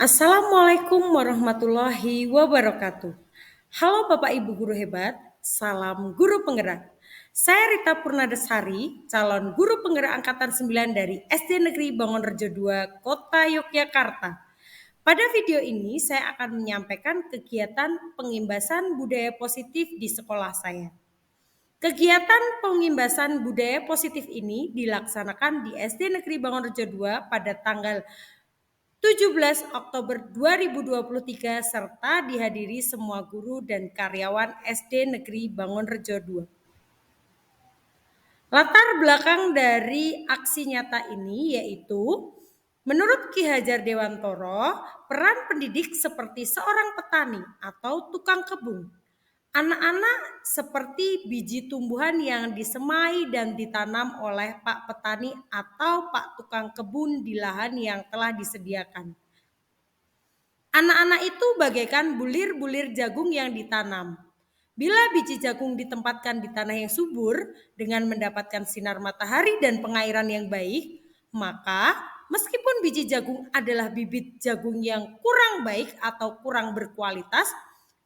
Assalamualaikum warahmatullahi wabarakatuh. Halo Bapak Ibu guru hebat, salam guru penggerak. Saya Rita Purnadesari, calon guru penggerak angkatan 9 dari SD Negeri Bangonrejo 2, Kota Yogyakarta. Pada video ini saya akan menyampaikan kegiatan pengimbasan budaya positif di sekolah saya. Kegiatan pengimbasan budaya positif ini dilaksanakan di SD Negeri Bangonrejo 2 pada tanggal 17 Oktober 2023 serta dihadiri semua guru dan karyawan SD Negeri Bangonrejo 2. Latar belakang dari aksi nyata ini yaitu menurut Ki Hajar Dewantoro, peran pendidik seperti seorang petani atau tukang kebun. Anak-anak seperti biji tumbuhan yang disemai dan ditanam oleh Pak Petani atau Pak Tukang Kebun di lahan yang telah disediakan. Anak-anak itu bagaikan bulir-bulir jagung yang ditanam. Bila biji jagung ditempatkan di tanah yang subur dengan mendapatkan sinar matahari dan pengairan yang baik, maka meskipun biji jagung adalah bibit jagung yang kurang baik atau kurang berkualitas,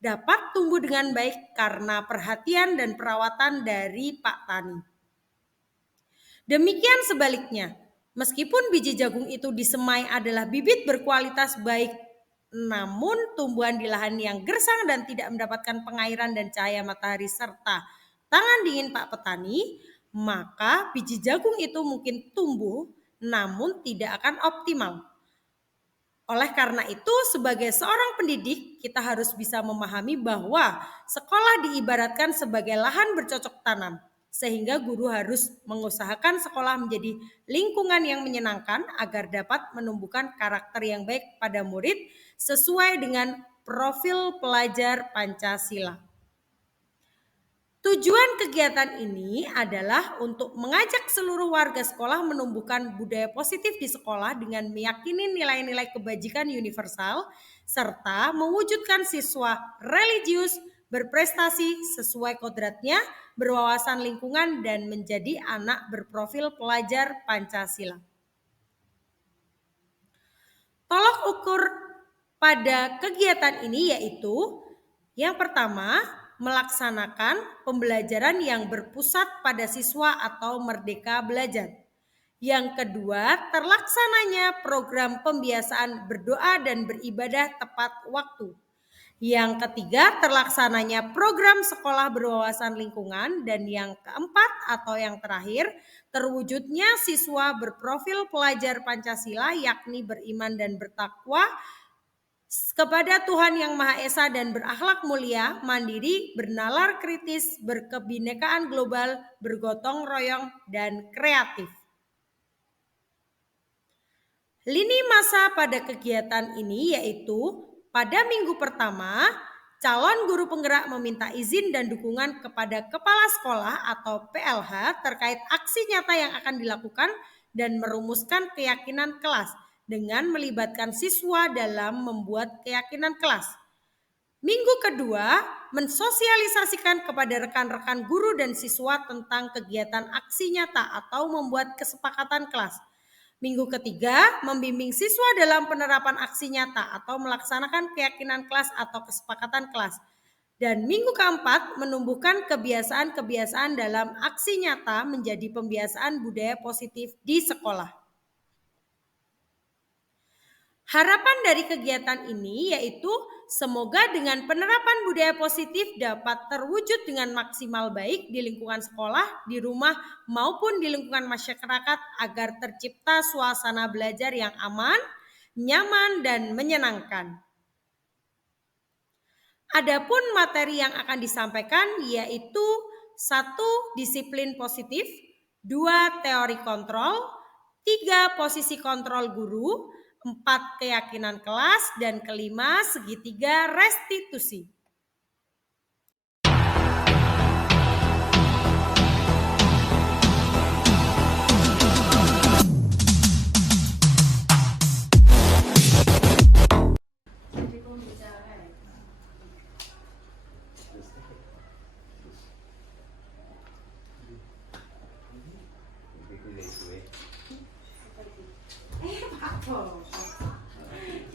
dapat tumbuh dengan baik karena perhatian dan perawatan dari Pak Tani. Demikian sebaliknya, meskipun biji jagung itu disemai adalah bibit berkualitas baik, namun tumbuhan di lahan yang gersang dan tidak mendapatkan pengairan dan cahaya matahari serta tangan dingin Pak Petani, maka biji jagung itu mungkin tumbuh namun tidak akan optimal. Oleh karena itu, sebagai seorang pendidik, kita harus bisa memahami bahwa sekolah diibaratkan sebagai lahan bercocok tanam, sehingga guru harus mengusahakan sekolah menjadi lingkungan yang menyenangkan agar dapat menumbuhkan karakter yang baik pada murid sesuai dengan profil pelajar Pancasila. Tujuan kegiatan ini adalah untuk mengajak seluruh warga sekolah menumbuhkan budaya positif di sekolah dengan meyakini nilai-nilai kebajikan universal serta mewujudkan siswa religius, berprestasi sesuai kodratnya, berwawasan lingkungan dan menjadi anak berprofil pelajar Pancasila. Tolok ukur pada kegiatan ini yaitu yang pertama, melaksanakan pembelajaran yang berpusat pada siswa atau merdeka belajar. Yang kedua, terlaksananya program pembiasaan berdoa dan beribadah tepat waktu. Yang ketiga, terlaksananya program sekolah berwawasan lingkungan. Dan yang keempat atau yang terakhir, terwujudnya siswa berprofil pelajar Pancasila yakni beriman dan bertakwa kepada Tuhan Yang Maha Esa dan berakhlak mulia, mandiri, bernalar kritis, berkebinekaan global, bergotong royong, dan kreatif. Lini masa pada kegiatan ini yaitu pada minggu pertama, calon guru penggerak meminta izin dan dukungan kepada kepala sekolah atau PLH terkait aksi nyata yang akan dilakukan dan merumuskan keyakinan kelas dengan melibatkan siswa dalam membuat keyakinan kelas. Minggu kedua, mensosialisasikan kepada rekan-rekan guru dan siswa tentang kegiatan aksi nyata atau membuat kesepakatan kelas. Minggu ketiga, membimbing siswa dalam penerapan aksi nyata atau melaksanakan keyakinan kelas atau kesepakatan kelas. Dan minggu keempat, menumbuhkan kebiasaan-kebiasaan dalam aksi nyata menjadi pembiasaan budaya positif di sekolah. Harapan dari kegiatan ini yaitu semoga dengan penerapan budaya positif dapat terwujud dengan maksimal baik di lingkungan sekolah, di rumah maupun di lingkungan masyarakat agar tercipta suasana belajar yang aman, nyaman, dan menyenangkan. Adapun materi yang akan disampaikan yaitu 1. Disiplin positif, 2. Teori kontrol, 3. Posisi kontrol guru, 4. Keyakinan kelas, dan kelima segitiga restitusi.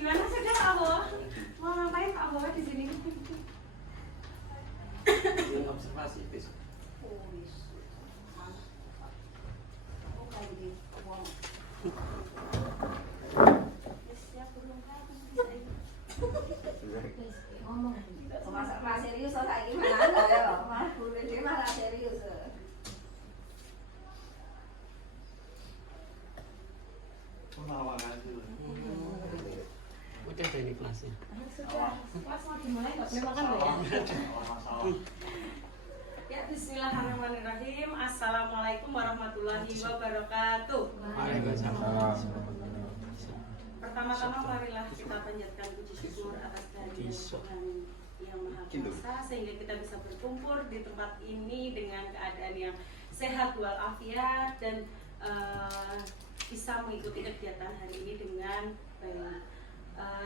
Gimana saudara Pak Abo? Mau ngapain Pak Abo di sini? Observasi besok. Masak serius ora iki malah ya, malah guru dhewe malah serius. Pemawangan dulu. Udah ada ini kelasnya. Sudah, kelas mau dimulai nggak? Boleh makan nggak ya? Ya, bismillahirrahmanirrahim. Assalamualaikum warahmatullahi wabarakatuh. Waalaikumsalam. Pertama-tama marilah kita panjatkan puji syukur atas kehadiran Tuhan yang Maha Kuasa sehingga kita bisa berkumpul di tempat ini dengan keadaan yang sehat walafiat dan bisa mengikuti kegiatan hari ini dengan baik.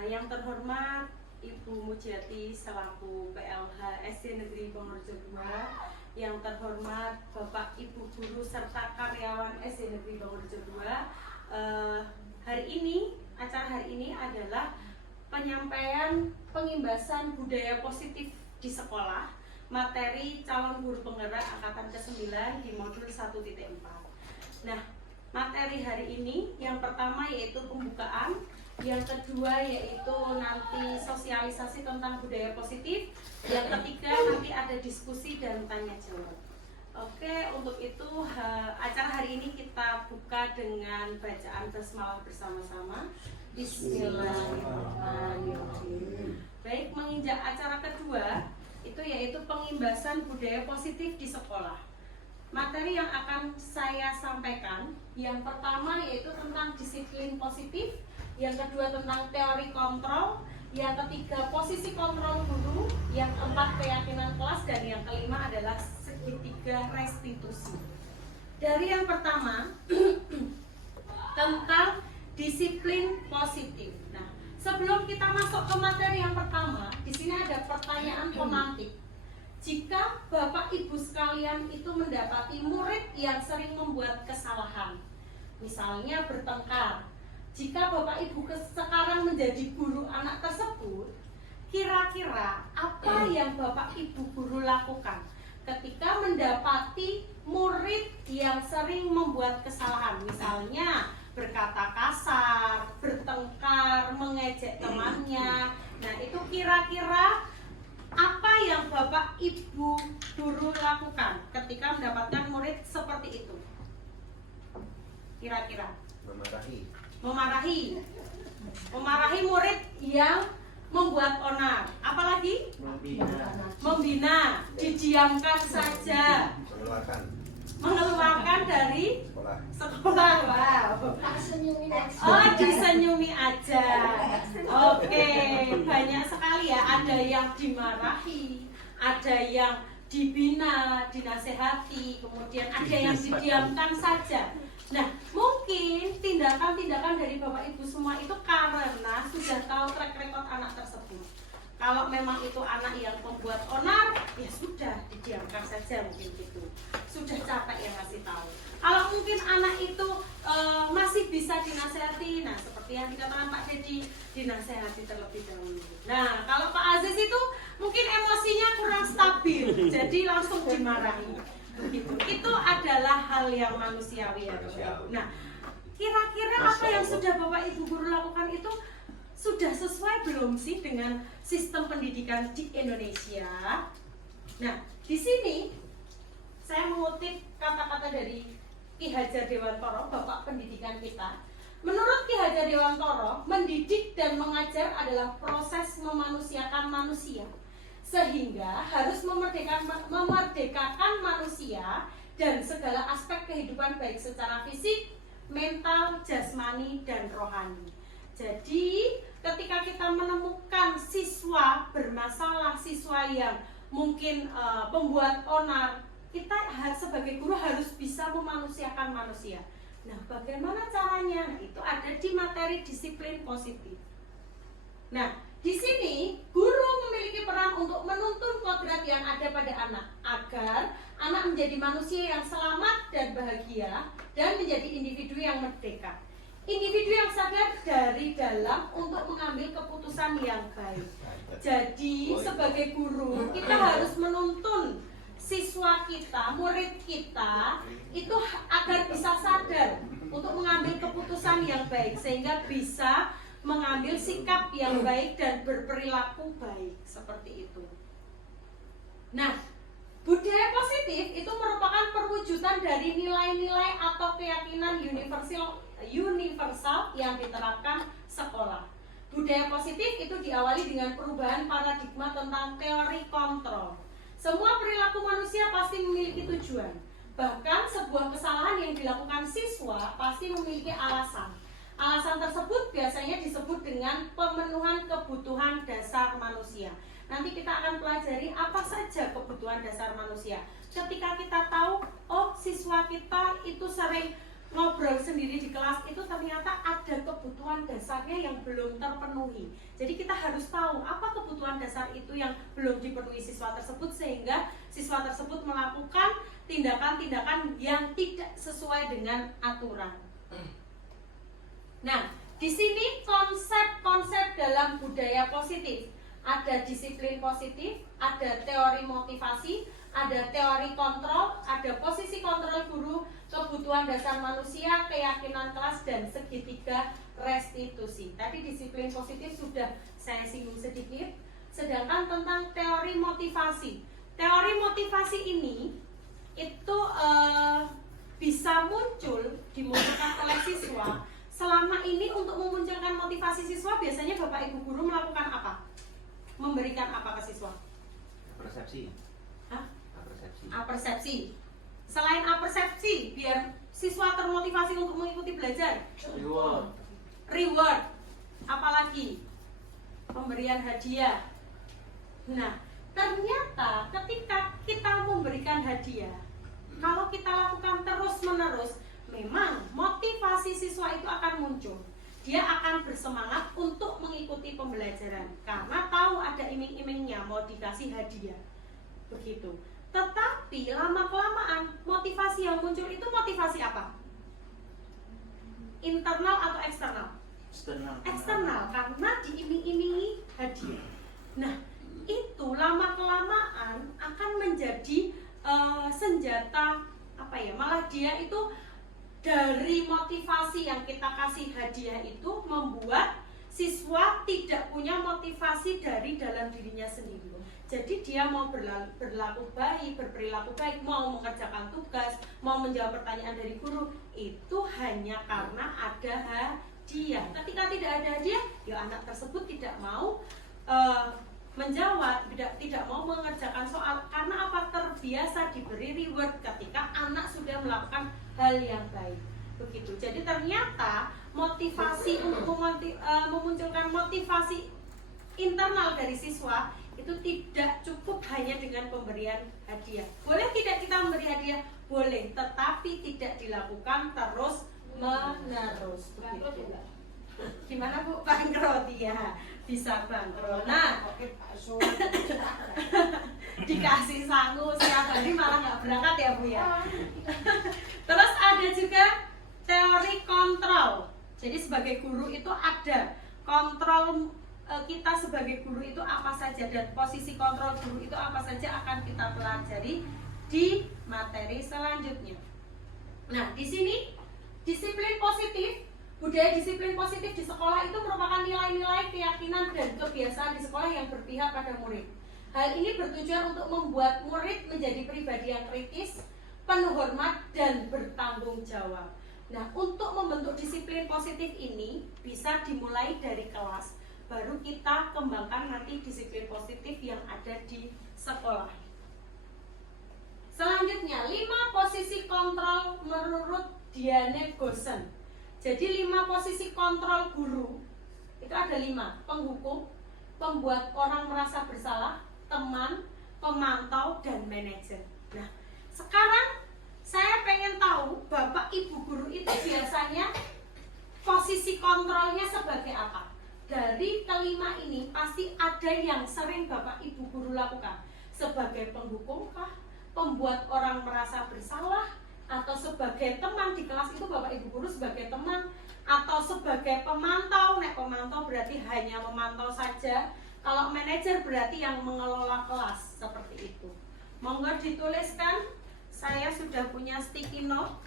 Yang terhormat Ibu Mujiati selaku PLH SD Negeri Bangorjo 2, yang terhormat Bapak Ibu guru serta karyawan SD Negeri Bangorjo 2. Acara hari ini adalah penyampaian pengimbasan budaya positif di sekolah, materi calon guru penggerak angkatan ke-9 di modul 1.4. Nah, materi hari ini yang pertama yaitu pembukaan, yang kedua yaitu nanti sosialisasi tentang budaya positif, yang ketiga nanti ada diskusi dan tanya jawab. Oke, untuk itu acara hari ini kita buka dengan bacaan basmalah bersama-sama. Bismillahirrahmanirrahim. Baik, menginjak acara kedua itu yaitu pengimbasan budaya positif di sekolah. Materi yang akan saya sampaikan yang pertama yaitu tentang disiplin positif, yang kedua tentang teori kontrol, yang ketiga posisi kontrol guru, yang keempat keyakinan kelas, dan yang kelima adalah segitiga restitusi. Dari yang pertama tentang disiplin positif. Nah, sebelum kita masuk ke materi yang pertama, di sini ada pertanyaan pemantik. Jika Bapak Ibu sekalian itu mendapati murid yang sering membuat kesalahan, misalnya bertengkar, jika Bapak Ibu sekarang menjadi guru anak tersebut, kira-kira apa yang Bapak Ibu guru lakukan ketika mendapati murid yang sering membuat kesalahan, misalnya berkata kasar, bertengkar, mengejek temannya. Nah, itu kira-kira apa yang Bapak Ibu guru lakukan ketika mendapatkan murid seperti itu? Kira-kira memarahi murid yang membuat onar. Apalagi membina, didiamkan saja, mengeluarkan dari sekolah. Wow. Oh, disenyumi aja. Oke, banyak sekali ya. Ada yang dimarahi, ada yang dibina, dinasehati, kemudian ada yang didiamkan saja. Nah, mungkin tindakan-tindakan dari Bapak Ibu semua itu karena sudah tahu track record anak tersebut. Kalau memang itu anak yang membuat onar, ya sudah didiamkan saja, mungkin gitu. Sudah capek yang ngasih tahu. Kalau mungkin anak itu masih bisa dinasehati, nah seperti yang dikatakan Pak Dedi, dinasehati terlebih dahulu. Nah, kalau Pak Aziz itu mungkin emosinya kurang stabil, jadi langsung dimarahi. Begitu. Itu adalah hal yang manusiawi ya. Nah, kira-kira apa yang sudah Bapak Ibu guru lakukan itu sudah sesuai belum sih dengan sistem pendidikan di Indonesia? Nah, di sini saya mengutip kata-kata dari Ki Hajar Dewantoro, Bapak Pendidikan kita. Menurut Ki Hajar Dewantoro, mendidik dan mengajar adalah proses memanusiakan manusia, sehingga harus memerdekakan manusia dan segala aspek kehidupan baik secara fisik, mental, jasmani, dan rohani. Jadi ketika kita menemukan siswa bermasalah, siswa yang mungkin pembuat onar, kita sebagai guru harus bisa memanusiakan manusia. Nah, bagaimana caranya? Nah, itu ada di materi disiplin positif. Nah, di sini guru memiliki peran untuk menuntun kodrat yang ada pada anak agar anak menjadi manusia yang selamat dan bahagia dan menjadi individu yang merdeka. Individu yang sadar dari dalam untuk mengambil keputusan yang baik. Jadi sebagai guru kita harus menuntun siswa kita, murid kita itu agar bisa sadar untuk mengambil keputusan yang baik sehingga bisa mengambil sikap yang baik dan berperilaku baik seperti itu. Nah, budaya positif itu merupakan perwujudan dari nilai-nilai atau keyakinan universal yang diterapkan sekolah. Budaya positif itu diawali dengan perubahan paradigma tentang teori kontrol. Semua perilaku manusia pasti memiliki tujuan. Bahkan sebuah kesalahan yang dilakukan siswa pasti memiliki alasan. Alasan tersebut biasanya disebut dengan pemenuhan kebutuhan dasar manusia. Nanti kita akan pelajari apa saja kebutuhan dasar manusia. Ketika kita tahu, oh siswa kita itu sering ngobrol sendiri di kelas, itu ternyata ada kebutuhan dasarnya yang belum terpenuhi. Jadi kita harus tahu apa kebutuhan dasar itu yang belum dipenuhi siswa tersebut, sehingga siswa tersebut melakukan tindakan-tindakan yang tidak sesuai dengan aturan. Nah, di sini konsep-konsep dalam budaya positif. Ada disiplin positif, ada teori motivasi, ada teori kontrol, ada posisi kontrol guru, kebutuhan dasar manusia, keyakinan kelas, dan segitiga restitusi. Tadi disiplin positif sudah saya singgung sedikit. Sedangkan tentang teori motivasi. Teori motivasi ini itu bisa dimunculkan oleh siswa. Selama ini untuk memunculkan motivasi siswa biasanya Bapak Ibu guru melakukan apa? Memberikan apa ke siswa? Persepsi. Hah? Persepsi. Apersepsi. Selain apersepsi, biar siswa termotivasi untuk mengikuti belajar. Reward. Apalagi? Pemberian hadiah. Nah, ternyata ketika kita memberikan hadiah, kalau kita lakukan terus-menerus, memang motivasi siswa itu akan muncul. Dia akan bersemangat untuk mengikuti pembelajaran karena tahu ada iming-imingnya, mau dikasih hadiah. Begitu. Tetapi lama-kelamaan motivasi yang muncul itu motivasi apa? Internal atau eksternal? Eksternal, karena diiming-imingi hadiah. Nah, itu lama-kelamaan akan menjadi senjata apa ya? Malah dia itu dari motivasi yang kita kasih hadiah itu membuat siswa tidak punya motivasi dari dalam dirinya sendiri. Jadi dia mau berlaku baik, berperilaku baik, mau mengerjakan tugas, mau menjawab pertanyaan dari guru, itu hanya karena ada hadiah. Ketika tidak ada hadiah, ya anak tersebut tidak mau menjawab, tidak mau mengerjakan soal. Karena apa? Terbiasa diberi reward ketika anak sudah melakukan hal yang baik. Begitu. Jadi ternyata motivasi untuk memunculkan motivasi internal dari siswa itu tidak cukup hanya dengan pemberian hadiah. Boleh tidak kita memberi hadiah? Boleh, tetapi tidak dilakukan terus menerus. Begitu. Gimana Bu? Bangkrut ya, bisa bangkrut. Nah, dikasih sangu setiap hari malah nggak berangkat ya Bu ya. Terus ada juga teori kontrol. Jadi sebagai guru itu ada kontrol kita sebagai guru itu apa saja, dan posisi kontrol guru itu apa saja akan kita pelajari di materi selanjutnya. Nah, di sini disiplin positif, budaya disiplin positif di sekolah itu merupakan nilai-nilai, keyakinan, dan kebiasaan di sekolah yang berpihak pada murid. Hal ini bertujuan untuk membuat murid menjadi pribadi yang kritis, penuh hormat, dan bertanggung jawab. Nah, untuk membentuk disiplin positif ini bisa dimulai dari kelas, baru kita kembangkan nanti disiplin positif yang ada di sekolah. Selanjutnya, 5 posisi kontrol menurut Diane Gosen. Jadi 5 posisi kontrol guru itu ada 5: penghukum, pembuat orang merasa bersalah, teman, pemantau, dan manajer. Nah, sekarang saya pengen tahu Bapak Ibu guru itu biasanya posisi kontrolnya sebagai apa? Dari kelima ini pasti ada yang sering Bapak Ibu guru lakukan. Sebagai penghukum kah? Pembuat orang merasa bersalah? atau sebagai teman di kelas itu Bapak Ibu guru sebagai teman atau sebagai pemantau. Nek pemantau berarti hanya memantau saja. Kalau manajer berarti yang mengelola kelas seperti itu. Monggo dituliskan. Saya sudah punya sticky note.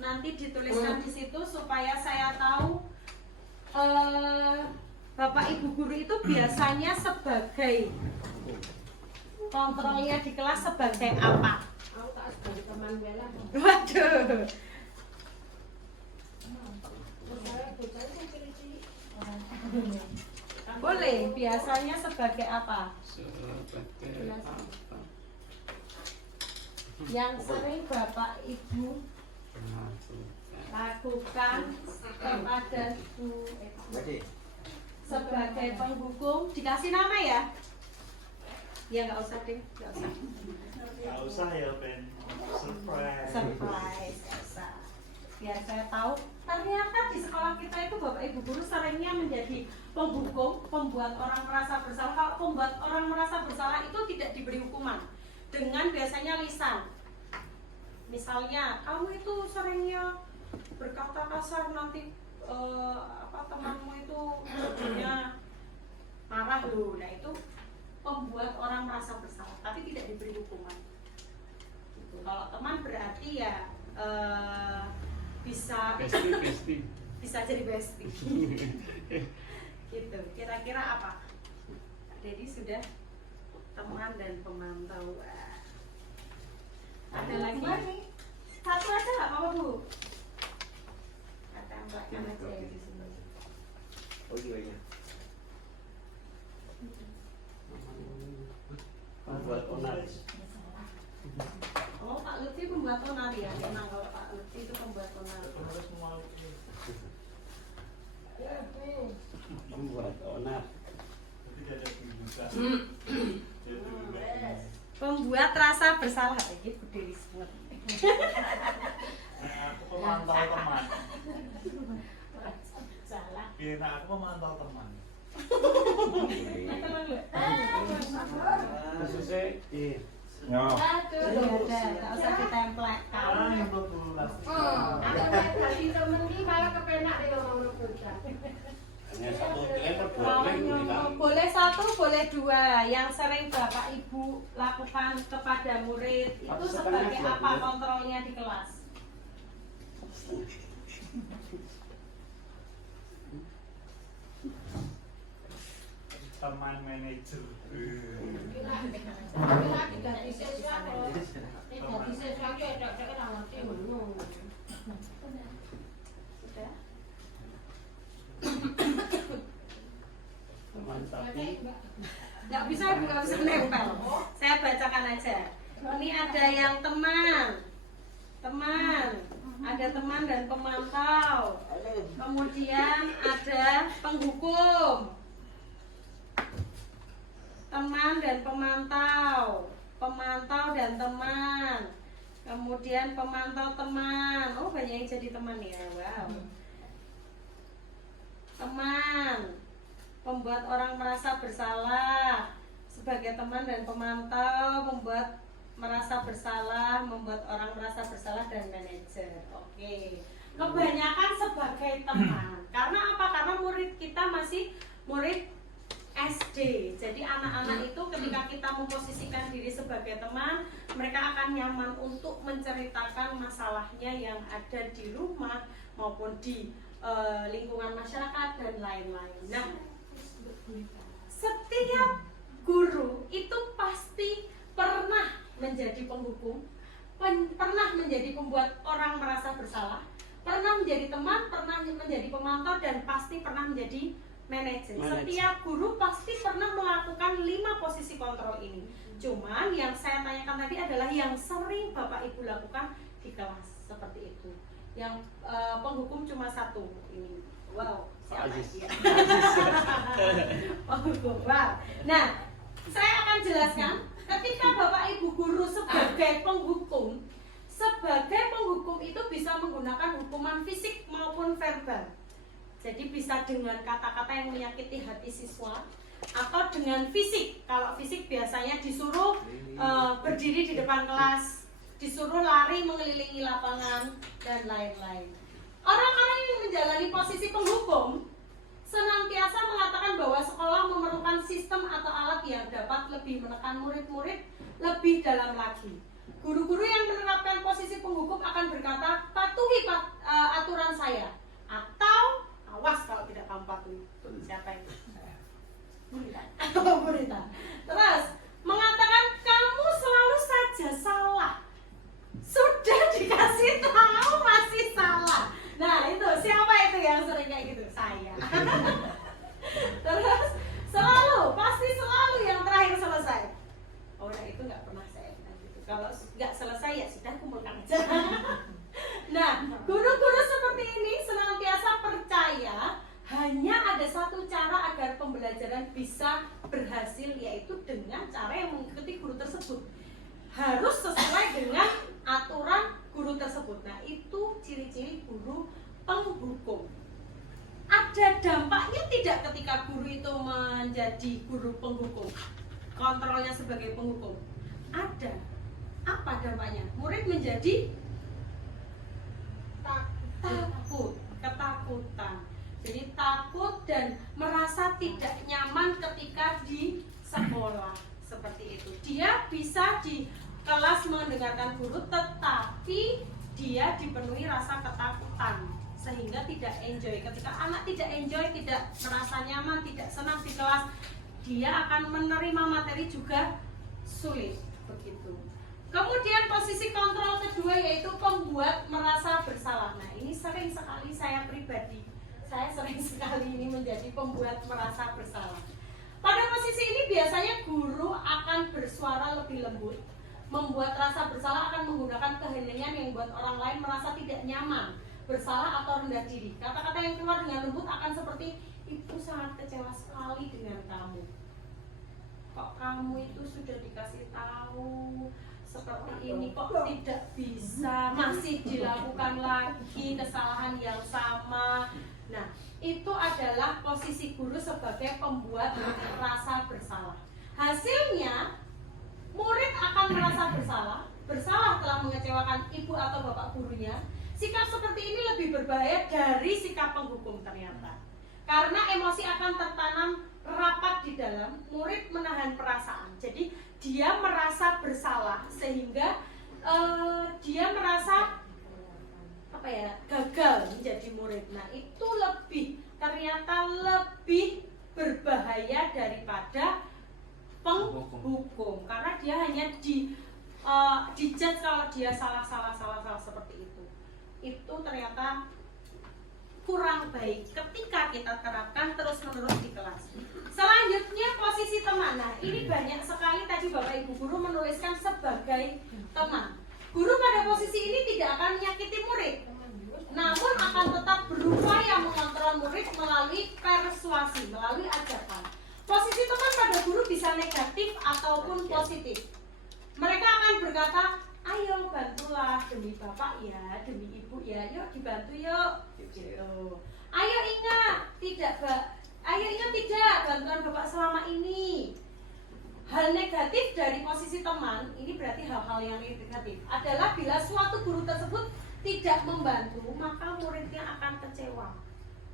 Nanti dituliskan di situ supaya saya tahu Bapak Ibu guru itu biasanya sebagai kontrolnya di kelas sebagai apa? Aku tak sebagai teman bela. Waduh. Boleh, biasanya sebagai apa? Sebagai apa? Yang sering Bapak Ibu lakukan kepada Bu sebagai penghukum. Dikasih nama ya? Ya nggak usah deh, nggak usah. Nggak usah ya, Ben. Surprise. Surprise, nggak usah. Biar saya tahu. Ternyata di sekolah kita itu Bapak Ibu guru seringnya menjadi penghukum, pembuat orang merasa bersalah. Kalau pembuat orang merasa bersalah itu tidak diberi hukuman dengan biasanya lisan. Misalnya, kamu itu seringnya berkata kasar, nanti temanmu itu jadinya marah loh. Nah itu membuat orang merasa bersalah, tapi tidak diberi hukuman. Gitu. Kalau teman berarti ya bisa bisa jadi bestie. Gitu. Kira-kira apa? Jadi sudah teman dan pemantau. Ada lagi? Satu aja nggak apa-apa Bu? Tambahkan aja ya di sini. Oh iya. Membuat onar. Oh Pak Lutfi pembuat onar ya? Memang kalau Pak Lutfi itu pembuat onar. Membuat onar. Pembuat rasa bersalah ini berdiri semua. Aku pemantau teman. Salah. Iya, aku pemantau teman. Khususnya iya. Aduh, nggak usah ditempelkan. Untuk pulas. Aku lihat dari temen ini malah kepenak dia ngomong bocah. Hanya satu lempar boleh ini. Boleh satu, boleh dua. Yang sering Bapak Ibu lakukan kepada murid itu sebagai apa kontrolnya di kelas? Teman manajer. Ganti sesuatu. Ganti sesuatu ada ngerti ngono. Sudah? Teman tapi Nggak bisa nempel. Saya bacakan aja. Ini ada yang teman, ada teman dan pemantau. Kemudian ada penghukum, teman dan pemantau, pemantau dan teman. Kemudian pemantau teman. Oh banyak yang jadi teman ya. Wow. Teman, membuat orang merasa bersalah sebagai teman dan pemantau, membuat merasa bersalah, membuat orang merasa bersalah dan manajer. Oke. Kebanyakan sebagai teman. Karena apa? Karena murid kita masih murid SD. Jadi anak-anak itu ketika kita memposisikan diri sebagai teman, mereka akan nyaman untuk menceritakan masalahnya yang ada di rumah maupun di lingkungan masyarakat dan lain-lain. Nah, setiap guru itu pasti pernah menjadi penghukum, pernah menjadi pembuat orang merasa bersalah, pernah menjadi teman, pernah menjadi pemantau, dan pasti pernah menjadi manajer. Setiap guru pasti pernah melakukan 5 posisi kontrol ini. Cuman yang saya tanyakan tadi adalah yang sering Bapak Ibu lakukan di kelas seperti itu. Yang penghukum cuma 1 ini. Wow, siapa dia? Penghukum. Wow. Nah, saya akan jelaskan ketika Bapak Ibu guru sebagai penghukum itu bisa menggunakan hukuman fisik maupun verbal. Jadi bisa dengan kata-kata yang menyakiti hati siswa atau dengan fisik. Kalau fisik biasanya disuruh berdiri di depan kelas disuruh lari mengelilingi lapangan, dan lain-lain. Orang-orang yang menjalani posisi penghukum senantiasa mengatakan bahwa sekolah memerlukan sistem atau alat yang dapat lebih menekan murid-murid lebih dalam lagi. Guru-guru yang menerapkan posisi penghukum akan berkata, patuhi aturan saya, atau awas kalau tidak kamu patuhi. Siapa itu? Atau pemerintah. Terus mengatakan kamu selalu saja salah. Sudah dikasih tahu masih salah. Nah itu siapa itu yang sering kayak gitu? Saya. Terus pasti selalu yang terakhir selesai. Oh nah itu nggak pernah saya bilang gitu. Kalau nggak selesai ya sudah kumpulkan aja. Nah guru-guru seperti ini senantiasa percaya hanya ada satu cara agar pembelajaran bisa berhasil, yaitu dengan cara yang mengikuti guru tersebut. Harus sesuai dengan aturan guru tersebut. Nah itu ciri-ciri guru penghukum. Ada dampaknya tidak ketika guru itu menjadi guru penghukum? Kontrolnya sebagai penghukum. Ada. Apa dampaknya? Murid menjadi takut, ketakutan. Jadi takut dan merasa tidak nyaman ketika di sekolah. Seperti itu. Dia bisa di kelas mendengarkan guru, tetapi dia dipenuhi rasa ketakutan sehingga tidak enjoy. Ketika anak tidak enjoy, tidak merasa nyaman, tidak senang di kelas, dia akan menerima materi juga sulit. Begitu. Kemudian posisi kontrol kedua yaitu pembuat merasa bersalah. Nah ini sering sekali saya pribadi, saya sering sekali ini menjadi pembuat merasa bersalah. Pada posisi ini biasanya guru akan bersuara lebih lembut. Membuat rasa bersalah akan menggunakan keheningan yang membuat orang lain merasa tidak nyaman, bersalah atau rendah diri. Kata-kata yang keluar dengan lembut akan seperti, ibu sangat kecewa sekali dengan kamu. Kok kamu itu sudah dikasih tahu seperti ini, kok tidak bisa, masih dilakukan lagi kesalahan yang sama. Nah, itu adalah posisi guru sebagai pembuat rasa bersalah. Hasilnya, murid akan merasa bersalah telah mengecewakan ibu atau bapak gurunya. Sikap seperti ini lebih berbahaya dari sikap penghukum ternyata. Karena emosi akan tertanam rapat di dalam, murid menahan perasaan. Jadi dia merasa bersalah sehingga dia merasa gagal menjadi murid. Nah itu ternyata lebih berbahaya daripada penghukum, karena dia hanya dijudge kalau dia salah seperti itu. Itu ternyata kurang baik ketika kita terapkan terus-menerus di kelas. Selanjutnya posisi teman. Nah ini banyak sekali tadi Bapak Ibu guru menuliskan sebagai teman. Guru pada posisi ini tidak akan menyakiti murid, namun akan tetap berupaya mengontrol murid melalui persuasi, melalui ajakan. Posisi teman pada guru bisa negatif ataupun positif. Mereka akan berkata, ayo bantulah demi bapak ya, demi ibu ya, yuk dibantu yuk. Gitu. Ayo ingat tidak bantuan bapak selama ini. Hal negatif dari posisi teman, ini berarti hal-hal yang negatif, adalah bila suatu guru tersebut tidak membantu, maka muridnya akan kecewa.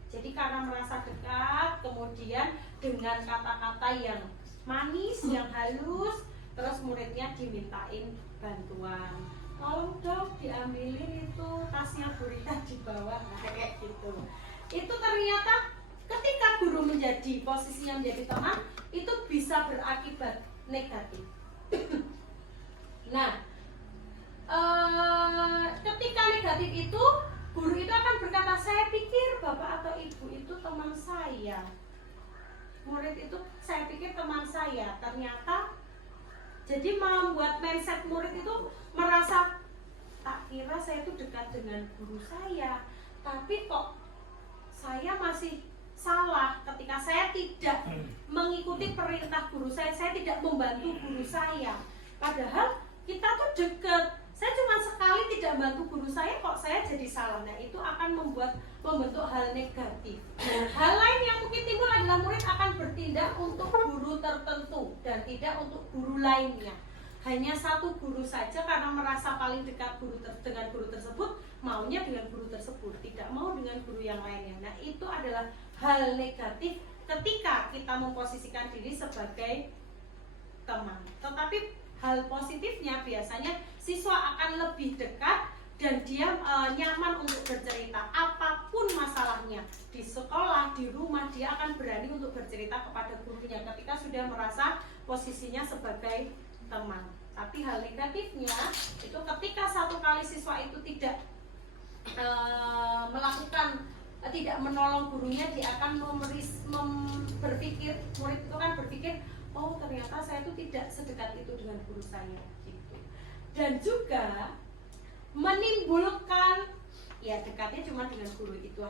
Jadi karena merasa dekat, kemudian dengan kata-kata yang manis, yang halus, terus muridnya dimintain bantuan. Tolong dong diambilin itu tasnya Burita di bawah, nah, kayak gitu. Itu ternyata ketika guru menjadi posisinya menjadi teman, itu bisa berakibat negatif. Nah, ketika negatif itu, guru itu akan berkata, saya pikir bapak atau ibu itu teman saya, murid itu saya pikir teman saya. Ternyata jadi membuat mindset murid itu merasa, tak kira saya itu dekat dengan guru saya, tapi kok saya masih salah ketika saya tidak mengikuti perintah guru saya tidak membantu guru saya. Padahal kita tuh dekat, saya cuma sekali tidak bantu guru saya, kok saya jadi salah. Nah itu akan membentuk hal negatif. Hal lain yang mungkin timbul adalah murid akan bertindak untuk guru tertentu dan tidak untuk guru lainnya. hanya satu guru saja karena merasa paling dekat dengan guru tersebut, maunya dengan guru tersebut, tidak mau dengan guru yang lainnya. Nah, itu adalah hal negatif ketika kita memposisikan diri sebagai teman. Tetapi hal positifnya biasanya siswa akan lebih dekat dan dia nyaman untuk bercerita apapun masalahnya di sekolah, di rumah, dia akan berani untuk bercerita kepada gurunya ketika sudah merasa posisinya sebagai teman. Tapi hal negatifnya itu ketika satu kali siswa itu tidak tidak menolong gurunya, dia akan berpikir, murid itu kan berpikir, oh ternyata saya itu tidak sedekat itu dengan guru saya gitu. Dan juga menimbulkan, ya dekatnya cuma dengan guru itu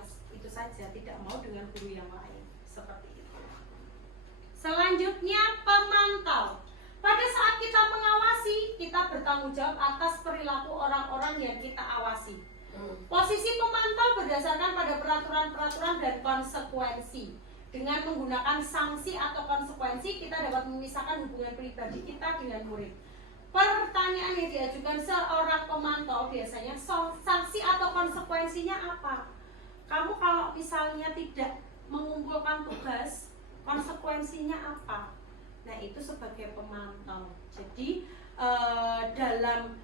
saja, tidak mau dengan guru yang lain, seperti itu. Selanjutnya, pemantau. Pada saat kita mengawasi, kita bertanggung jawab atas perilaku orang-orang yang kita awasi. Posisi pemantau berdasarkan pada peraturan-peraturan dan konsekuensi. Dengan menggunakan sanksi atau konsekuensi, kita dapat memisahkan hubungan pribadi kita dengan murid. Pertanyaan yang diajukan seorang pemantau biasanya, sanksi atau konsekuensinya apa? Kamu kalau misalnya tidak mengumpulkan tugas, konsekuensinya apa? Nah, itu sebagai pemantau. Jadi dalam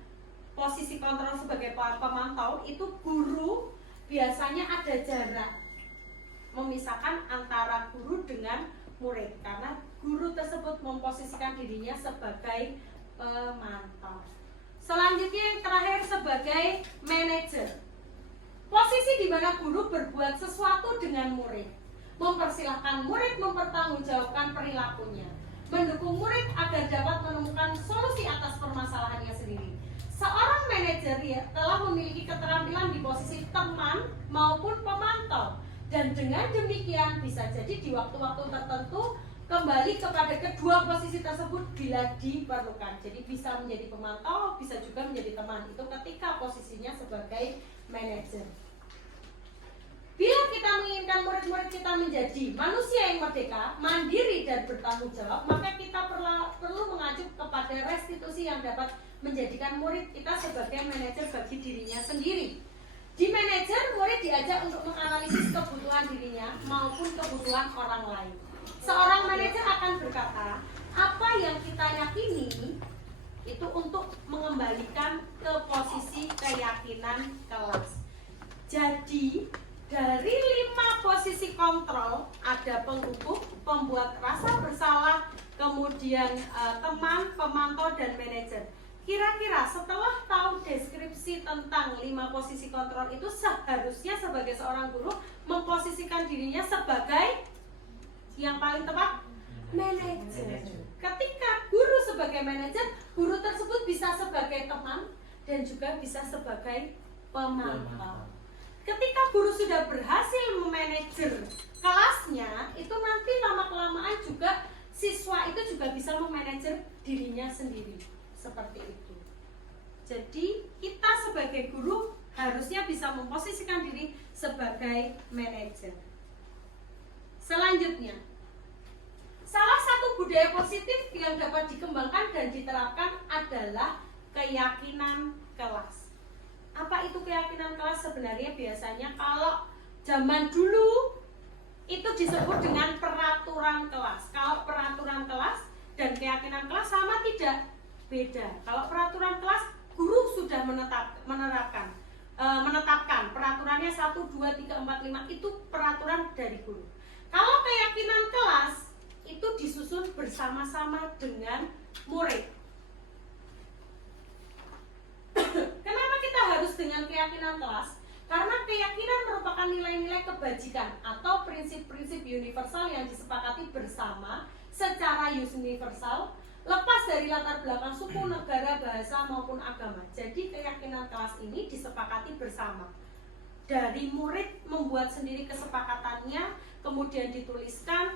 posisi kontrol sebagai pemantau itu guru biasanya ada jarak memisahkan antara guru dengan murid, karena guru tersebut memposisikan dirinya sebagai pemantau. Selanjutnya yang terakhir sebagai manajer. Posisi di mana guru berbuat sesuatu dengan murid, mempersilahkan murid mempertanggungjawabkan perilakunya, mendukung murid agar dapat menemukan solusi atas permasalahannya sendiri. Seorang manajer telah memiliki keterampilan di posisi teman maupun pemantau, dan dengan demikian bisa jadi di waktu-waktu tertentu kembali kepada kedua posisi tersebut bila diperlukan. Jadi bisa menjadi pemantau, bisa juga menjadi teman. Itu ketika posisinya sebagai manajer. Bila kita menginginkan murid-murid kita menjadi manusia yang merdeka, mandiri dan bertanggung jawab, maka kita perlu mengacu kepada restitusi yang dapat menjadikan murid kita sebagai manajer bagi dirinya sendiri. Di manajer, murid diajak untuk menganalisis kebutuhan dirinya maupun kebutuhan orang lain. Seorang manajer akan berkata, apa yang kita yakini itu untuk mengembalikan ke posisi keyakinan kelas. Jadi, dari 5 posisi kontrol, ada penghukum, pembuat rasa bersalah, kemudian teman, pemantau, dan manajer. Kira-kira setelah tahu deskripsi tentang 5 posisi kontrol itu, seharusnya sebagai seorang guru memposisikan dirinya sebagai yang paling tepat, manajer. Ketika guru sebagai manajer, guru tersebut bisa sebagai teman dan juga bisa sebagai pemantau. Ketika guru sudah berhasil memanajer kelasnya, itu nanti lama-kelamaan juga siswa itu juga bisa memanajer dirinya sendiri. Seperti itu. Jadi kita sebagai guru harusnya bisa memposisikan diri sebagai manajer. Selanjutnya, salah satu budaya positif yang dapat dikembangkan dan diterapkan adalah keyakinan kelas. Apa itu keyakinan kelas? Sebenarnya biasanya kalau zaman dulu itu disebut dengan peraturan kelas. Kalau peraturan kelas dan keyakinan kelas sama tidak? Beda. Kalau peraturan kelas, guru sudah menetapkan peraturannya 1, 2, 3, 4, 5 itu peraturan dari guru. Kalau keyakinan kelas itu disusun bersama-sama dengan murid. Kenapa kita harus dengan keyakinan kelas? Karena keyakinan merupakan nilai-nilai kebajikan atau prinsip-prinsip universal yang disepakati bersama secara universal, lepas dari latar belakang suku, negara, bahasa maupun agama. Jadi keyakinan kelas ini disepakati bersama. Dari murid membuat sendiri kesepakatannya, kemudian dituliskan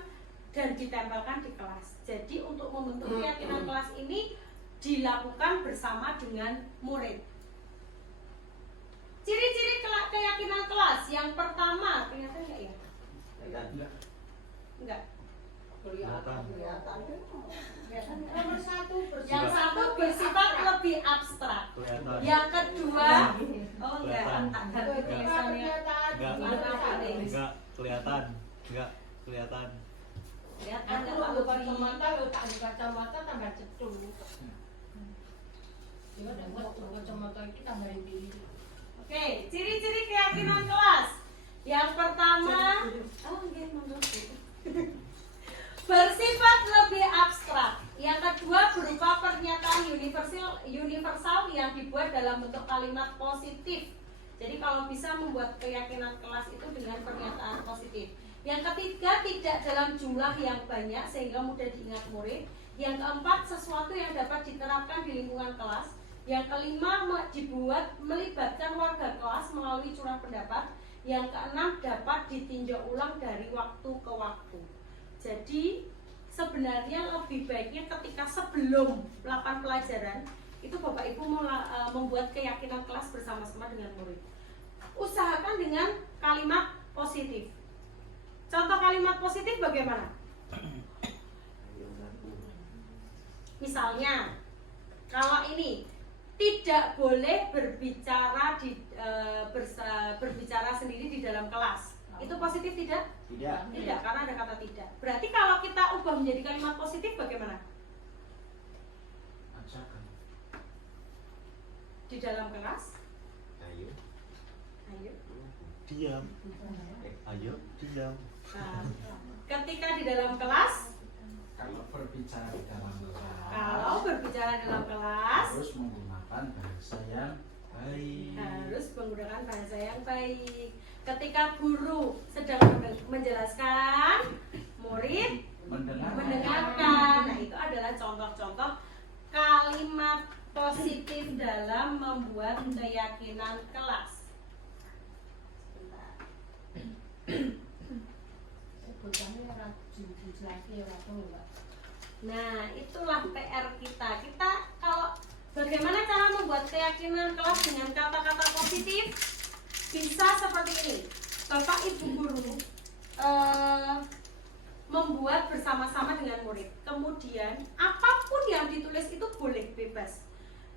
dan ditempelkan di kelas. Jadi untuk membentuk keyakinan kelas ini dilakukan bersama dengan murid. Ciri-ciri keyakinan kelas yang pertama, kelihatan nggak ya? Enggak. Kelihatan. Kelihatan. Nomor 1 Yang satu bersifat lebih abstrak. Kelihatan. Yang kedua, oh enggak, Kelihatan. tak ganti tulisannya. Enggak. Enggak. Enggak kelihatan. Enggak kelihatan. Kelihatan Aku nggak lu Pak Lutfi? kacamata, lu tak ada kacamata tambah cetul. Ya udah buat kacamata ini tambah ini. Oke, ciri-ciri keyakinan kelas. Yang pertama, oh enggak, monggo. Bersifat lebih abstrak. Yang kedua berupa pernyataan universal yang dibuat dalam bentuk kalimat positif. Jadi kalau bisa membuat keyakinan kelas itu dengan pernyataan positif. Yang ketiga tidak dalam jumlah yang banyak sehingga mudah diingat murid. Yang keempat sesuatu yang dapat diterapkan di lingkungan kelas. Yang kelima dibuat melibatkan warga kelas melalui curah pendapat. Yang keenam dapat ditinjau ulang dari waktu ke waktu. Jadi sebenarnya lebih baiknya ketika sebelum 8 pelajaran itu Bapak Ibu membuat keyakinan kelas bersama-sama dengan murid. Usahakan dengan kalimat positif. Contoh kalimat positif bagaimana? Misalnya, kalau ini tidak boleh berbicara berbicara sendiri di dalam kelas. Itu positif tidak? Tidak. Tidak, karena ada kata tidak. Berarti kalau kita ubah menjadi kalimat positif bagaimana? Ajakan. Di dalam kelas? Ayo. Ayo. Diam. Ayo diam. Nah, ketika di dalam kelas, Kalau berbicara di dalam kelas, kalau berbicara dalam kelas harus menggunakan bahasa yang baik. harus menggunakan bahasa yang baik. Ketika guru sedang menjelaskan, murid mendengarkan. Nah, itu adalah contoh-contoh kalimat positif dalam membuat keyakinan kelas. Sebentar. Bocahnya rajin lagi enggak. Nah, itulah PR kita. Kita kalau bagaimana cara membuat keyakinan kelas dengan kata-kata positif? Bisa seperti ini. Bapak Ibu guru membuat bersama-sama dengan murid. Kemudian apapun yang ditulis itu boleh bebas.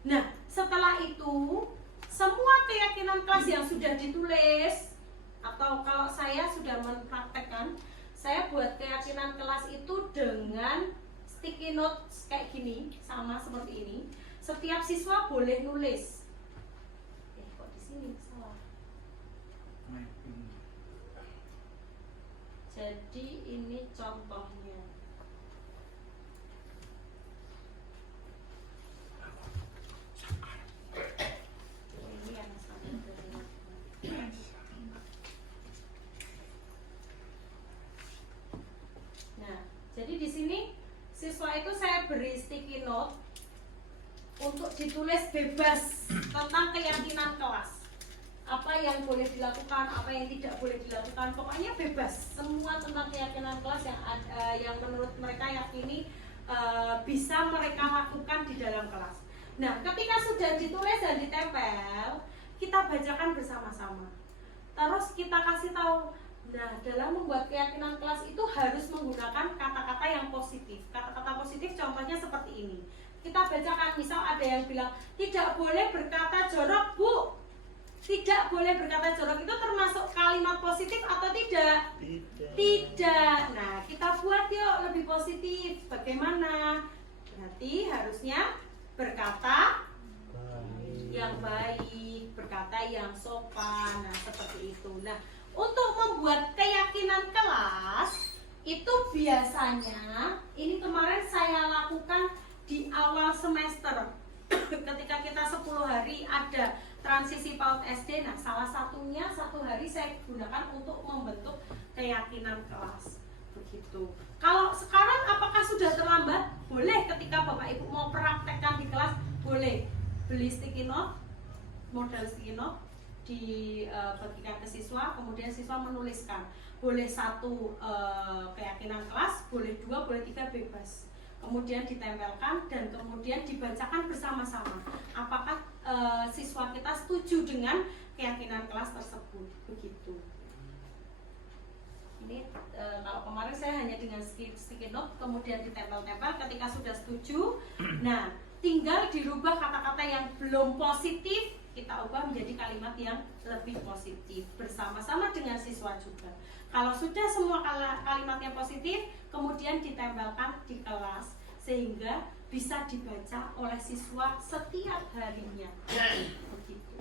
Nah, setelah itu semua keyakinan kelas yang sudah ditulis atau kalau saya sudah mempraktekkan, saya buat keyakinan kelas itu dengan sticky note kayak gini, sama seperti ini. Setiap siswa boleh nulis. Kok di sini salah? Jadi ini contohnya. Ini yang nah, jadi di sini siswa itu saya beri sticky note untuk ditulis bebas tentang keyakinan kelas. Apa yang boleh dilakukan, apa yang tidak boleh dilakukan, pokoknya bebas. Semua tentang keyakinan kelas yang menurut mereka yakini bisa mereka lakukan di dalam kelas. Nah, ketika sudah ditulis dan ditempel, kita bacakan bersama-sama. Terus kita kasih tahu, nah dalam membuat keyakinan kelas itu harus menggunakan kata-kata yang positif. Kata-kata positif contohnya seperti ini. Kita bacakan, misal ada yang bilang, tidak boleh berkata jorok, Bu. Tidak boleh berkata jorok itu termasuk kalimat positif atau tidak? Tidak. Tidak. Nah, kita buat yuk lebih positif. Bagaimana? Berarti harusnya berkata yang baik, berkata yang sopan. Nah, seperti itu. Nah, untuk membuat keyakinan kelas itu biasanya ini kemarin saya lakukan di awal semester. Ketika kita 10 hari ada transisi PAUD SD, nah salah satunya 1 hari saya gunakan untuk membentuk keyakinan kelas. Begitu. Kalau sekarang apakah sudah terlambat? Boleh ketika Bapak Ibu mau praktekkan di kelas, boleh beli sticky note, modal sticky note dibagikan ke siswa, kemudian siswa menuliskan. Boleh 1 keyakinan kelas, boleh 2, boleh 3 bebas. Kemudian ditempelkan dan kemudian dibacakan bersama-sama. Apakah siswa kita setuju dengan keyakinan kelas tersebut? Begitu. Ini kalau kemarin saya hanya dengan sticky note kemudian ditempel-tempel. Ketika sudah setuju, nah tinggal dirubah kata-kata yang belum positif, kita ubah menjadi kalimat yang lebih positif bersama-sama dengan siswa juga. Kalau sudah semua kalimatnya positif, kemudian ditempelkan di kelas sehingga bisa dibaca oleh siswa setiap harinya. Begitu.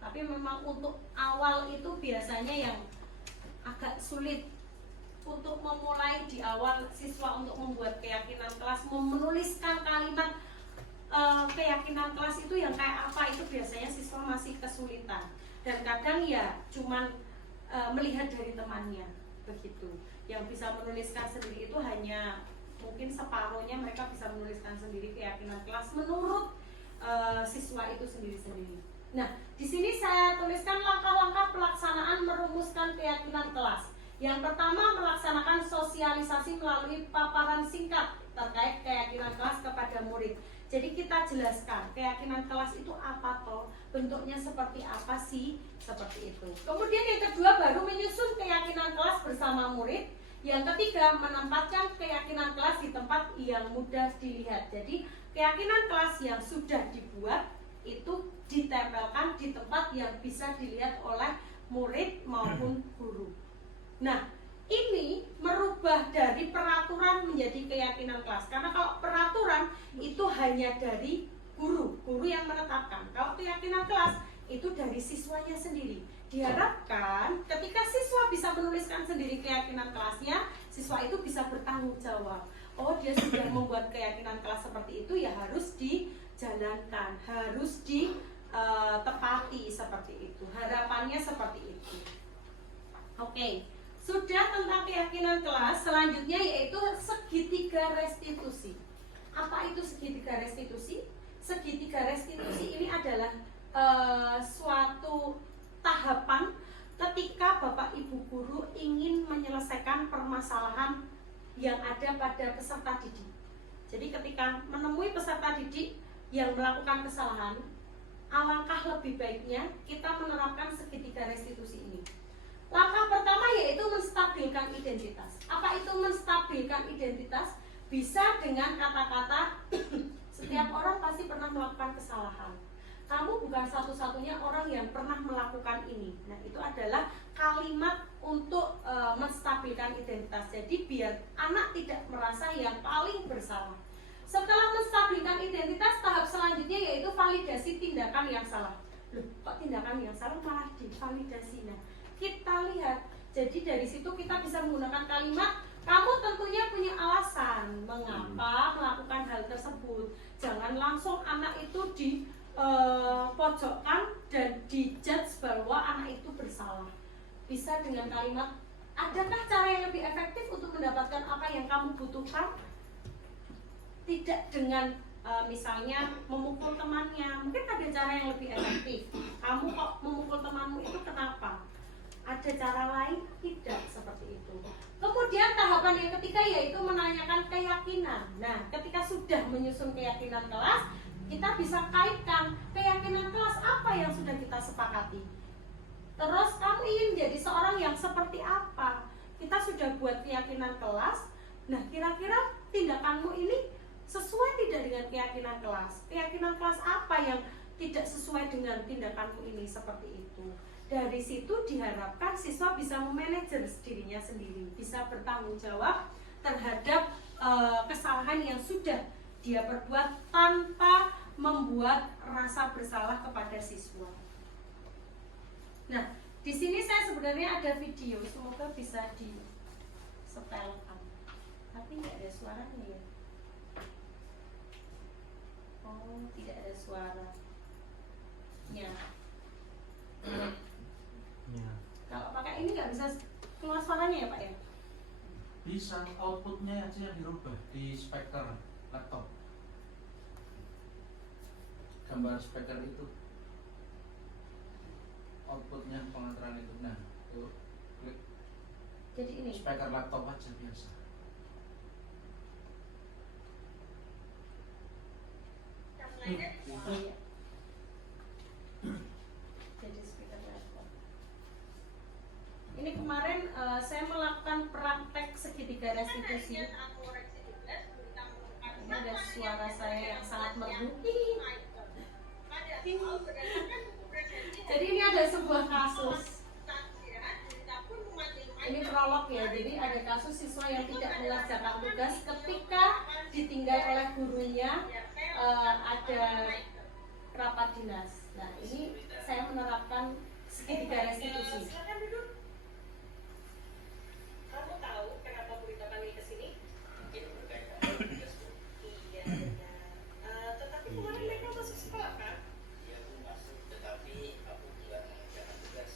Tapi memang untuk awal itu biasanya yang agak sulit untuk memulai di awal siswa untuk membuat keyakinan kelas, menuliskan kalimat keyakinan kelas itu yang kayak apa, itu biasanya siswa masih kesulitan dan kadang ya cuman melihat dari temannya begitu. Yang bisa menuliskan sendiri itu hanya mungkin separuhnya, mereka bisa menuliskan sendiri keyakinan kelas menurut siswa itu sendiri-sendiri. Nah, di sini saya tuliskan langkah-langkah pelaksanaan merumuskan keyakinan kelas. Yang pertama, melaksanakan sosialisasi melalui paparan singkat terkait keyakinan kelas kepada murid. Jadi kita jelaskan keyakinan kelas itu apa toh, bentuknya seperti apa sih, seperti itu. Kemudian yang kedua baru menyusun keyakinan kelas bersama murid. Yang ketiga, menempatkan keyakinan kelas di tempat yang mudah dilihat. Jadi keyakinan kelas yang sudah dibuat itu ditempelkan di tempat yang bisa dilihat oleh murid maupun guru. Nah, ini merubah dari peraturan menjadi keyakinan kelas. Karena kalau peraturan itu hanya dari guru yang menetapkan. Kalau keyakinan kelas itu dari siswanya sendiri. Diharapkan ketika siswa bisa menuliskan sendiri keyakinan kelasnya, siswa itu bisa bertanggung jawab. Oh, dia sudah membuat keyakinan kelas seperti itu, ya harus dijalankan, harus ditepati seperti itu. Harapannya seperti itu. Oke, sudah tentang keyakinan kelas, selanjutnya yaitu segitiga restitusi. Apa itu segitiga restitusi? Segitiga restitusi ini adalah suatu tahapan ketika Bapak Ibu guru ingin menyelesaikan permasalahan yang ada pada peserta didik. Jadi ketika menemui peserta didik yang melakukan kesalahan, alangkah lebih baiknya kita menerapkan segitiga restitusi ini. Langkah pertama yaitu menstabilkan identitas. Apa itu menstabilkan identitas? Bisa dengan kata-kata setiap orang pasti pernah melakukan kesalahan. Kamu bukan satu-satunya orang yang pernah melakukan ini. Nah, itu adalah kalimat untuk menstabilkan identitas. Jadi biar anak tidak merasa yang paling bersalah. Setelah menstabilkan identitas, tahap selanjutnya yaitu validasi tindakan yang salah. Loh, kok tindakan yang salah malah divalidasi? Nah, kita lihat. Jadi dari situ kita bisa menggunakan kalimat, kamu tentunya punya alasan mengapa melakukan hal tersebut. Jangan langsung anak itu pojokkan dan dijudge bahwa anak itu bersalah. Bisa dengan kalimat, adakah cara yang lebih efektif untuk mendapatkan apa yang kamu butuhkan? Tidak dengan misalnya memukul temannya. Mungkin ada cara yang lebih efektif. Kamu kok memukul temanmu itu kenapa? Ada cara lain? Tidak seperti itu. Kemudian tahapan yang ketiga yaitu menanyakan keyakinan. Nah, ketika sudah menyusun keyakinan kelas, kita bisa kaitkan keyakinan kelas apa yang sudah kita sepakati. Terus kamu ingin menjadi seorang yang seperti apa? Kita sudah buat keyakinan kelas. Nah, kira-kira tindakanmu ini sesuai tidak dengan keyakinan kelas? Keyakinan kelas apa yang tidak sesuai dengan tindakanmu ini? Seperti itu. Dari situ diharapkan siswa bisa memanajer dirinya sendiri, bisa bertanggung jawab terhadap kesalahan yang sudah dia perbuat tanpa membuat rasa bersalah kepada siswa. Nah, di sini saya sebenarnya ada video, semoga bisa disetelkan. Tapi nggak ada suaranya ya. Oh, tidak ada suaranya. Ya. Kalau pakai ini nggak bisa keluar suaranya ya Pak ya? Bisa, outputnya aja yang dirubah di speaker laptop. Gambar speaker itu outputnya pengaturan itu. Nah, itu klik Jadi ini speaker laptop aja biasa. Oh, iya. Jadi speaker laptop. Ini kemarin segitiga restitusi. Ini ada suara saya yang sangat merdu. Jadi ini ada sebuah kasus. Ini prolog ya. Jadi ada kasus siswa yang tidak mengerjakan tugas ketika ditinggal oleh gurunya, ada rapat dinas. Nah, ini saya menerapkan segitiga restitusi. Kamu tahu kenapa Bu Rita panggil ke sini? Mungkin berkaitan dengan tugas, Bu. Iya, benar. Tetapi kemarin mereka masuk sekolah, kan? Iya, Bu, masuk. Tetapi aku tidak mengerjakan tugas.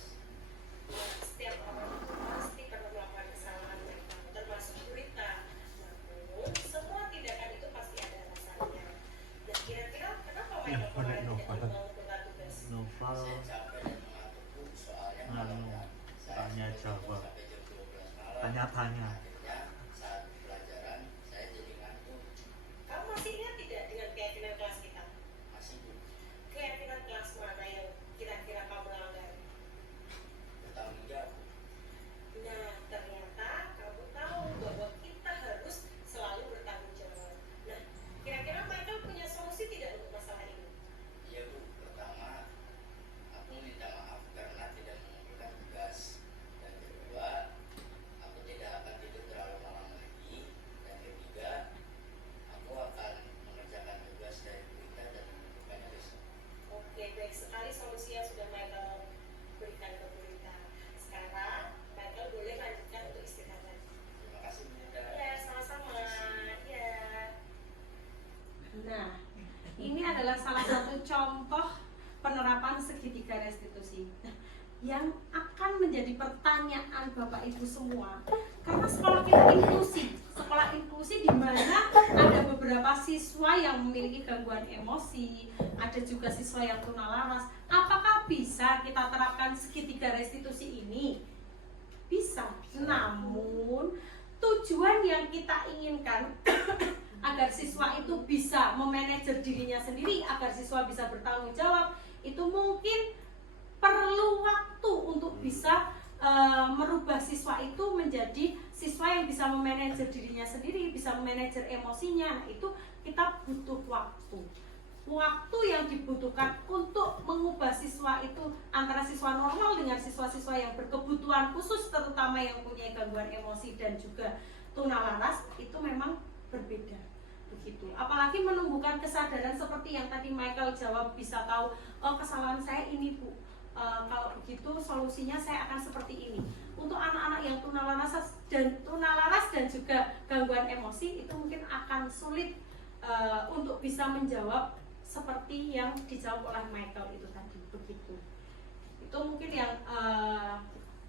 Setiap orang itu pasti pernah melakukan kesalahan mereka, termasuk Bu Rita. Namun, semua tindakan itu pasti ada alasannya. Dan kira-kira kenapa mereka kemarin tidak melakukan tugas? Novel Saya capek dan mengantuk, Bu, soalnya malam tanya jawab, sampai jam 12 malam. tanya-tanya. Akhirnya saat pelajaran saya jadi ngantuk. Kamu masih ingat tidak dengan keyakinan kelas kita? Masih, Bu. Keyakinan kelas mana yang kira-kira kamu langgar? Bertanggung jawab. Nah, ternyata kamu tahu bahwa kita harus selalu bertanggung jawab. Nah, kira-kira Michael punya solusi tidak untuk masalah ini? Iya, Bu. Pertama, aku minta maaf karena tidak mengumpulkan tugas. Dan kedua, aku tidak akan tidur terlalu malam lagi. Dan ketiga, aku akan mengerjakan tugas dari berita dan mengumpulkannya besok. Oke, baik sekali solusi yang sudah Michael berikan ke berita. Sekarang, Michael boleh lanjutkan untuk istirahat. Terima kasih, Bu Rita. Ya, sama-sama. Ya. Nah, ini adalah salah satu contoh penerapan segitiga restitusi. Nah, yang akan menjadi pertanyaan Bapak Ibu semua, karena sekolah kita inklusi, sekolah inklusi di mana ada beberapa siswa yang memiliki gangguan emosi, ada juga siswa yang tunalaras. Apakah bisa kita terapkan segitiga restitusi ini? Bisa, namun tujuan yang kita inginkan agar siswa itu bisa memanajer dirinya sendiri, agar siswa bisa bertanggung jawab, itu mungkin perlu waktu untuk bisa merubah siswa itu menjadi siswa yang bisa memanajer dirinya sendiri, bisa memanajer emosinya. Nah, itu kita butuh waktu. Waktu yang dibutuhkan untuk mengubah siswa itu antara siswa normal dengan siswa-siswa yang berkebutuhan khusus, terutama yang punya gangguan emosi dan juga tunalaras, itu memang berbeda. Begitu. Apalagi menumbuhkan kesadaran seperti yang tadi Michael jawab, bisa tahu, oh kesalahan saya ini, Bu. Kalau begitu solusinya saya akan seperti ini. Untuk anak-anak yang tunalaras dan juga gangguan emosi, itu mungkin akan sulit untuk bisa menjawab seperti yang dijawab oleh Michael itu tadi. Begitu. Itu mungkin yang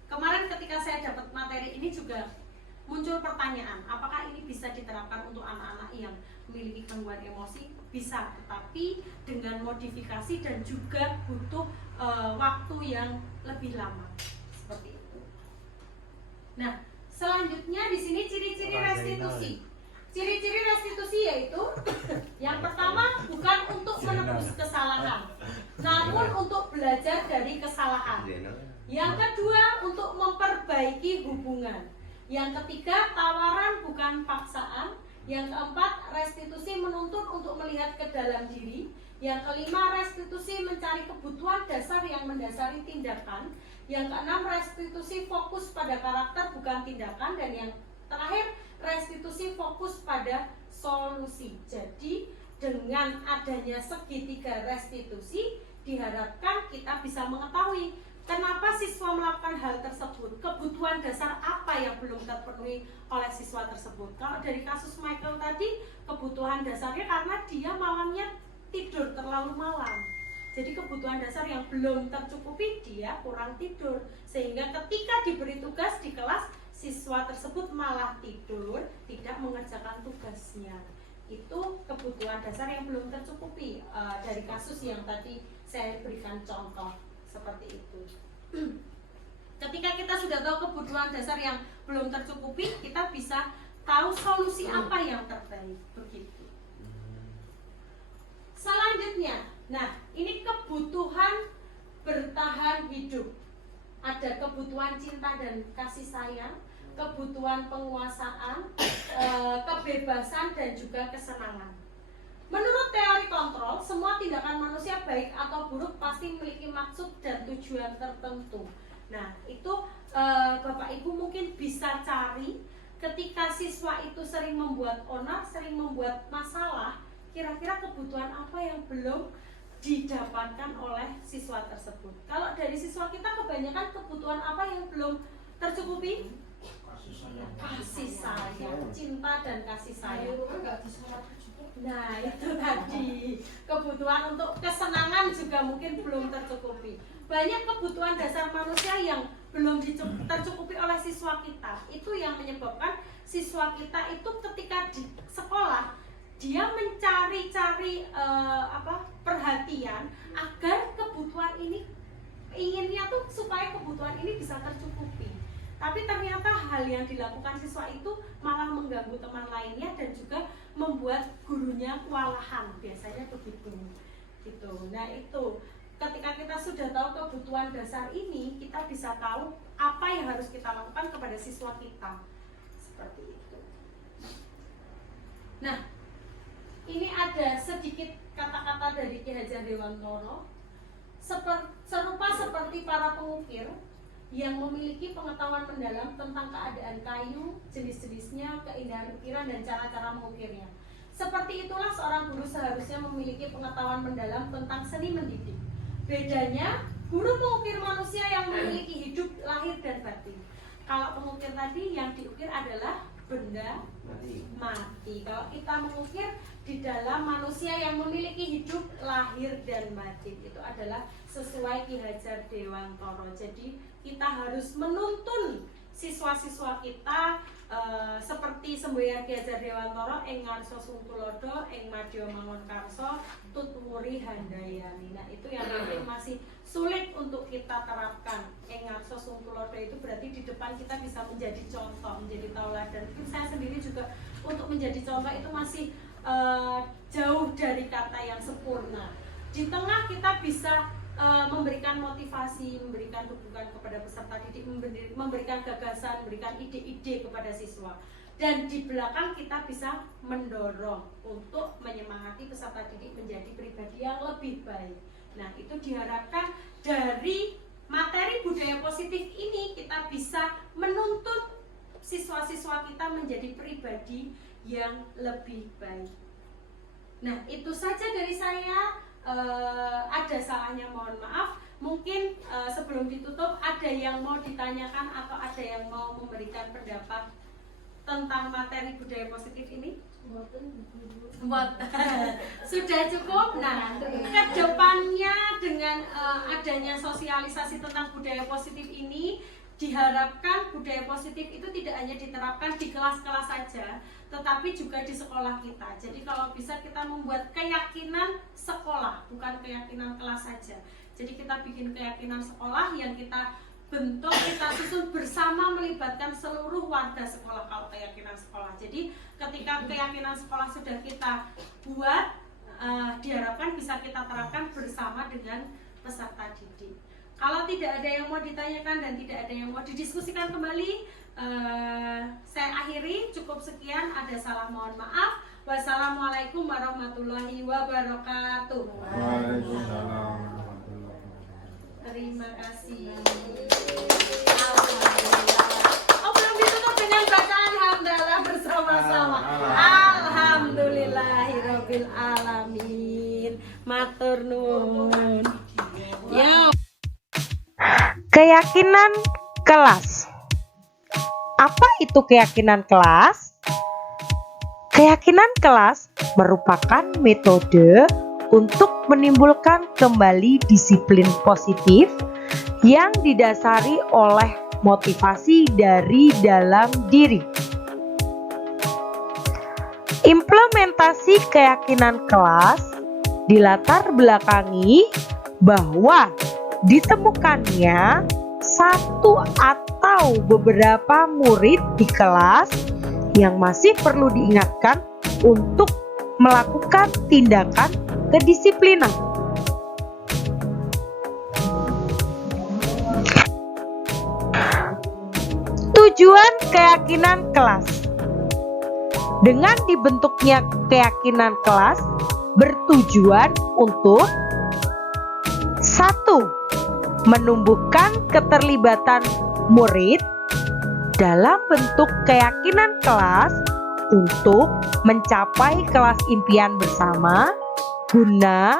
kemarin ketika saya dapat materi ini juga muncul pertanyaan, apakah ini bisa diterapkan untuk anak-anak yang memiliki gangguan emosi? Bisa, tetapi dengan modifikasi dan juga butuh waktu yang lebih lama, seperti itu. Nah, selanjutnya di sini ciri-ciri restitusi. Ciri-ciri restitusi yaitu yang pertama, bukan untuk menebus kesalahan, namun untuk belajar dari kesalahan. Yang kedua, untuk memperbaiki hubungan. Yang ketiga, tawaran bukan paksaan. Yang keempat, restitusi menuntut untuk melihat ke dalam diri. Yang kelima, restitusi mencari kebutuhan dasar yang mendasari tindakan. Yang keenam, restitusi fokus pada karakter bukan tindakan. Dan yang terakhir, restitusi fokus pada solusi. Jadi dengan adanya segitiga restitusi, diharapkan kita bisa mengetahui kenapa siswa melakukan hal tersebut, kebutuhan dasar apa yang belum terpenuhi oleh siswa tersebut. Kalau dari kasus Michael tadi, kebutuhan dasarnya karena dia malamnya tidur terlalu malam. Jadi kebutuhan dasar yang belum tercukupi, dia kurang tidur. Sehingga ketika diberi tugas di kelas, siswa tersebut malah tidur, tidak mengerjakan tugasnya. Itu kebutuhan dasar yang belum tercukupi dari kasus yang tadi saya berikan contoh. Seperti itu. Ketika kita sudah tahu kebutuhan dasar yang belum tercukupi, kita bisa tahu solusi apa yang terbaik. Begitu. Selanjutnya, nah ini kebutuhan bertahan hidup. Ada kebutuhan cinta dan kasih sayang, kebutuhan penguasaan, kebebasan, dan juga kesenangan. Menurut teori kontrol, semua tindakan manusia baik atau buruk pasti memiliki maksud dan tujuan tertentu. Nah, itu Bapak Ibu mungkin bisa cari ketika siswa itu sering membuat onar, sering membuat masalah, kira-kira kebutuhan apa yang belum didapatkan oleh siswa tersebut. Kalau dari siswa kita kebanyakan kebutuhan apa yang belum tercukupi? Kasih sayang, cinta dan kasih sayang. Nah, itu tadi kebutuhan untuk kesenangan juga mungkin belum tercukupi. Banyak kebutuhan dasar manusia yang belum tercukupi oleh siswa kita. Itu yang menyebabkan siswa kita itu ketika di sekolah dia mencari-cari perhatian agar kebutuhan ini, inginnya tuh supaya kebutuhan ini bisa tercukupi. Tapi ternyata hal yang dilakukan siswa itu malah mengganggu teman lainnya dan juga membuat gurunya kewalahan. Biasanya begitu. Gitu. Nah, itu ketika kita sudah tahu kebutuhan dasar ini, kita bisa tahu apa yang harus kita lakukan kepada siswa kita. Seperti itu. Nah, ini ada sedikit kata-kata dari Ki Hajar Dewantara. Serupa seperti para pengukir yang memiliki pengetahuan mendalam tentang keadaan kayu, jenis-jenisnya, keindahan ukiran, dan cara-cara mengukirnya. Seperti itulah seorang guru seharusnya memiliki pengetahuan mendalam tentang seni mendidik. Bedanya, guru mengukir manusia yang memiliki hidup lahir dan batin. Kalau pengukir tadi yang diukir adalah benda mati. Kalau kita mengukir di dalam manusia yang memiliki hidup lahir dan batin, itu adalah sesuai Ki Hajar Dewantara. Jadi kita harus menuntun siswa-siswa kita seperti semboyan Ki Hajar Dewantara, ing ngarsa sungtulodo, ing madya mangun karsa, tutwuri handayani. Nah, itu yang mungkin masih sulit untuk kita terapkan. Ing ngarsa sungtulodo itu berarti di depan kita bisa menjadi contoh, menjadi tauladan. Mungkin saya sendiri juga untuk menjadi contoh itu masih jauh dari kata yang sempurna. Di tengah kita bisa memberikan motivasi, memberikan dukungan kepada peserta didik, memberikan gagasan, memberikan ide-ide kepada siswa. Dan di belakang kita bisa mendorong untuk menyemangati peserta didik menjadi pribadi yang lebih baik. Nah, itu diharapkan dari materi budaya positif ini kita bisa menuntut siswa-siswa kita menjadi pribadi yang lebih baik. Nah, itu saja dari saya. Ada salahnya mohon maaf. Mungkin sebelum ditutup ada yang mau ditanyakan atau ada yang mau memberikan pendapat tentang materi budaya positif ini? Sudah cukup. Nah, kedepannya dengan adanya sosialisasi tentang budaya positif ini, diharapkan budaya positif itu tidak hanya diterapkan di kelas-kelas saja, tetapi juga di sekolah kita. Jadi kalau bisa kita membuat keyakinan sekolah, bukan keyakinan kelas saja. Jadi kita bikin keyakinan sekolah yang kita bentuk, kita susun bersama, melibatkan seluruh warga sekolah kalau keyakinan sekolah. Jadi ketika keyakinan sekolah sudah kita buat, diharapkan bisa kita terapkan bersama dengan peserta didik. Kalau tidak ada yang mau ditanyakan dan tidak ada yang mau didiskusikan kembali, saya akhiri. Cukup sekian, ada salah mohon maaf. Wassalamualaikum warahmatullahi wabarakatuh. Waalaikumsalam. Terima kasih. Oh, belum ditutup dengan bacaan hamdalah bersama-sama. Alhamdulillahirabbil alamin. Matur nuwun. Yo. Keyakinan kelas. Apa itu keyakinan kelas? Keyakinan kelas merupakan metode untuk menimbulkan kembali disiplin positif yang didasari oleh motivasi dari dalam diri. Implementasi keyakinan kelas dilatar belakangi bahwa ditemukannya satu atau beberapa murid di kelas yang masih perlu diingatkan untuk melakukan tindakan kedisiplinan. Tujuan keyakinan kelas. Dengan dibentuknya keyakinan kelas bertujuan untuk 1. Menumbuhkan keterlibatan murid dalam bentuk keyakinan kelas untuk mencapai kelas impian bersama guna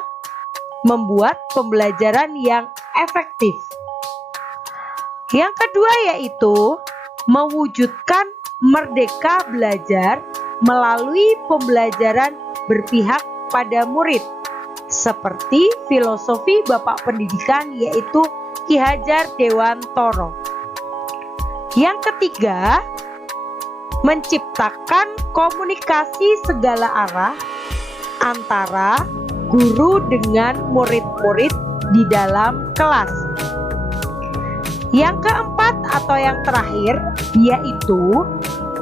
membuat pembelajaran yang efektif. Yang kedua yaitu mewujudkan merdeka belajar melalui pembelajaran berpihak pada murid, seperti filosofi Bapak Pendidikan yaitu Ki Hajar Dewantoro. Yang ketiga, menciptakan komunikasi segala arah antara guru dengan murid-murid di dalam kelas. Yang keempat atau yang terakhir yaitu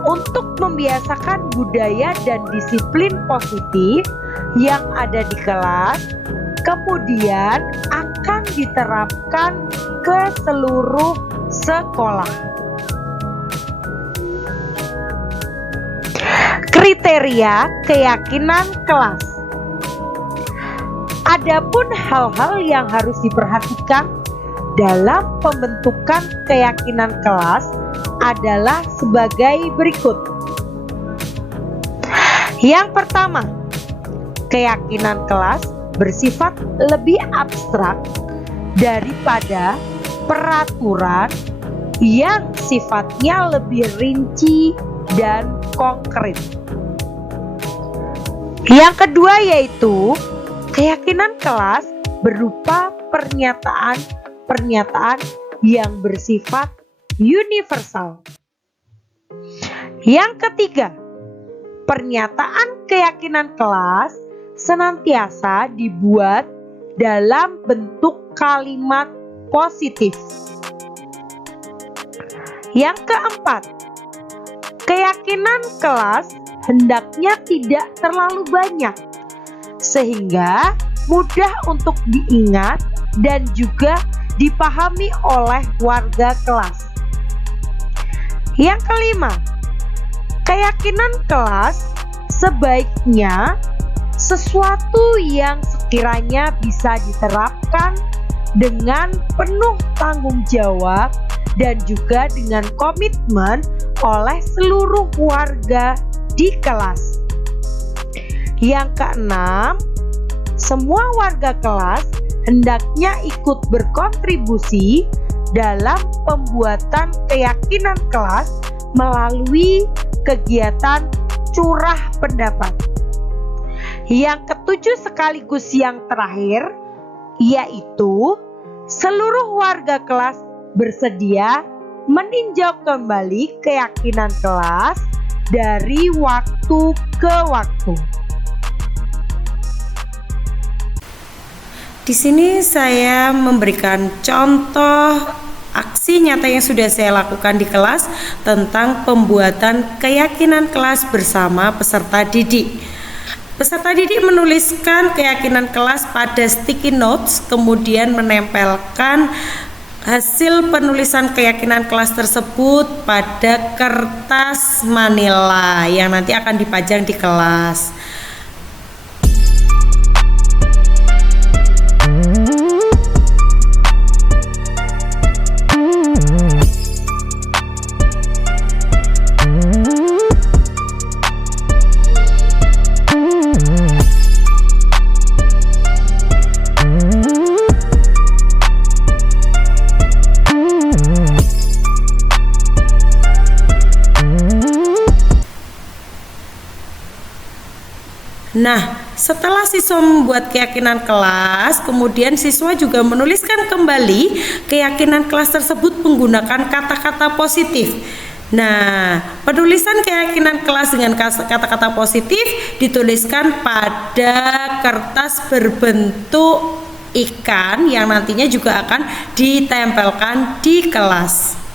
untuk membiasakan budaya dan disiplin positif yang ada di kelas, kemudian akan diterapkan ke seluruh sekolah. Kriteria keyakinan kelas. Adapun hal-hal yang harus diperhatikan dalam pembentukan keyakinan kelas adalah sebagai berikut. Yang pertama, keyakinan kelas bersifat lebih abstrak daripada peraturan yang sifatnya lebih rinci dan konkret. Yang kedua yaitu keyakinan kelas berupa pernyataan yang bersifat universal. Yang ketiga, pernyataan keyakinan kelas senantiasa dibuat dalam bentuk kalimat positif. Yang keempat, keyakinan kelas hendaknya tidak terlalu banyak sehingga mudah untuk diingat dan juga dipahami oleh warga kelas. Yang kelima, keyakinan kelas sebaiknya sesuatu yang sekiranya bisa diterapkan dengan penuh tanggung jawab dan juga dengan komitmen oleh seluruh warga di kelas. Yang keenam, semua warga kelas hendaknya ikut berkontribusi dalam pembuatan keyakinan kelas melalui kegiatan curah pendapat. Yang ketujuh sekaligus yang terakhir yaitu seluruh warga kelas bersedia meninjau kembali keyakinan kelas dari waktu ke waktu. Di sini saya memberikan contoh aksi nyata yang sudah saya lakukan di kelas tentang pembuatan keyakinan kelas bersama peserta didik. Peserta didik menuliskan keyakinan kelas pada sticky notes, kemudian menempelkan hasil penulisan keyakinan kelas tersebut pada kertas manila yang nanti akan dipajang di kelas. Nah, setelah siswa membuat keyakinan kelas, kemudian siswa juga menuliskan kembali keyakinan kelas tersebut menggunakan kata-kata positif. Nah, penulisan keyakinan kelas dengan kata-kata positif dituliskan pada kertas berbentuk ikan yang nantinya juga akan ditempelkan di kelas.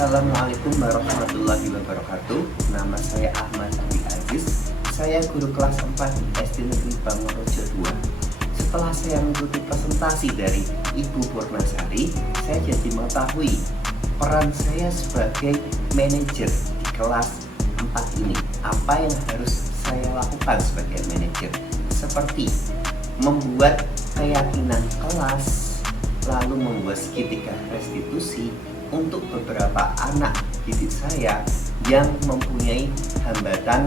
Assalamualaikum warahmatullahi wabarakatuh. Nama saya Ahmad Dwi Aziz. Saya guru kelas 4 di SD Negeri Bangorojo 2. Setelah saya mengikuti presentasi dari Ibu Purnasari, saya jadi mengetahui peran saya sebagai manajer di kelas 4 ini. Apa yang harus saya lakukan sebagai manajer? Seperti membuat keyakinan kelas, lalu membuat segitiga restitusi untuk beberapa anak didik saya yang mempunyai hambatan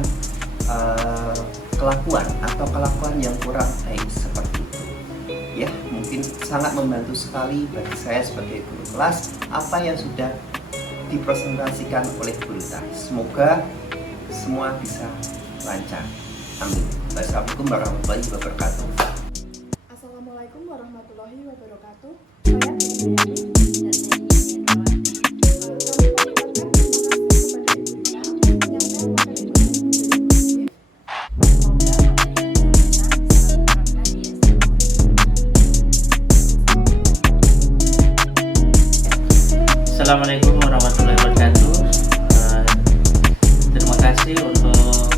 kelakuan atau kelakuan yang kurang baik seperti itu. Ya, mungkin sangat membantu sekali bagi saya sebagai guru kelas apa yang sudah dipresentasikan oleh Bu Rita. Semoga semua bisa lancar. Amin. Wassalamualaikum warahmatullahi wabarakatuh. Assalamualaikum warahmatullahi wabarakatuh. Saya Assalamualaikum warahmatullahi wabarakatuh. Terima kasih untuk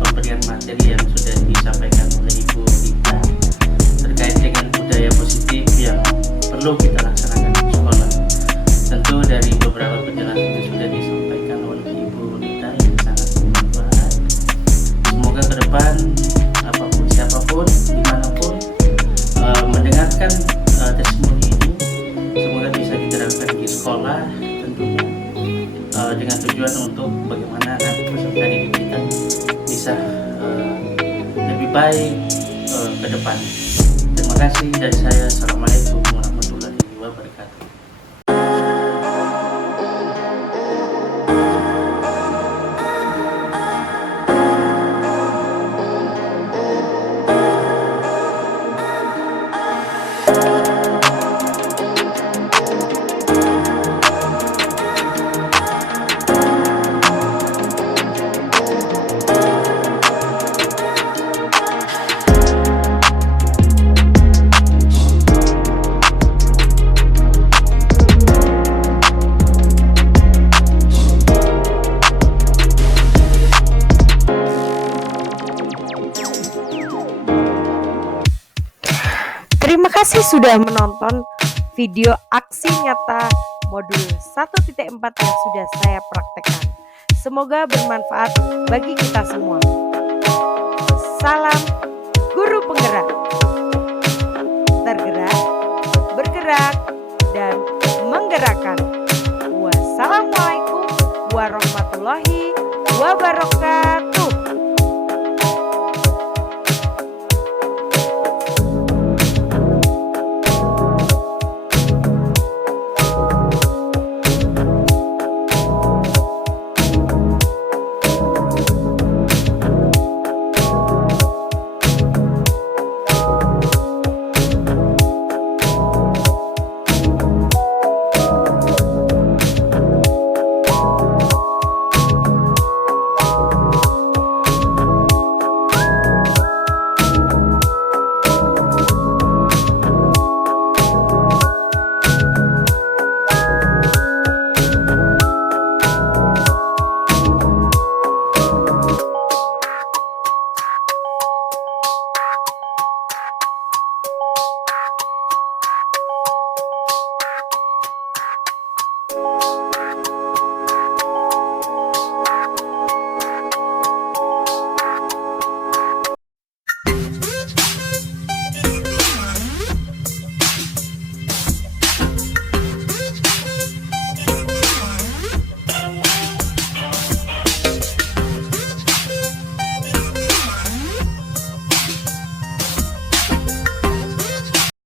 pemberian materi yang sudah disampaikan oleh Ibu Rita terkait dengan budaya positif yang perlu kita laksanakan di sekolah. Tentu dari beberapa penjelasan yang sudah disampaikan oleh Ibu Rita ini sangat bermanfaat. Semoga ke depan apapun siapapun dimanapun mendengarkan testimoni ini, semoga bisa diterapkan di sekolah tentunya dengan tujuan untuk bagaimana nanti peserta didik kita bisa lebih baik ke depan. Terima kasih dari saya. Assalamualaikum warahmatullahi wabarakatuh. Terima kasih sudah menonton video aksi nyata modul 1.4 yang sudah saya praktekkan. Semoga bermanfaat bagi kita semua. Salam Guru Penggerak.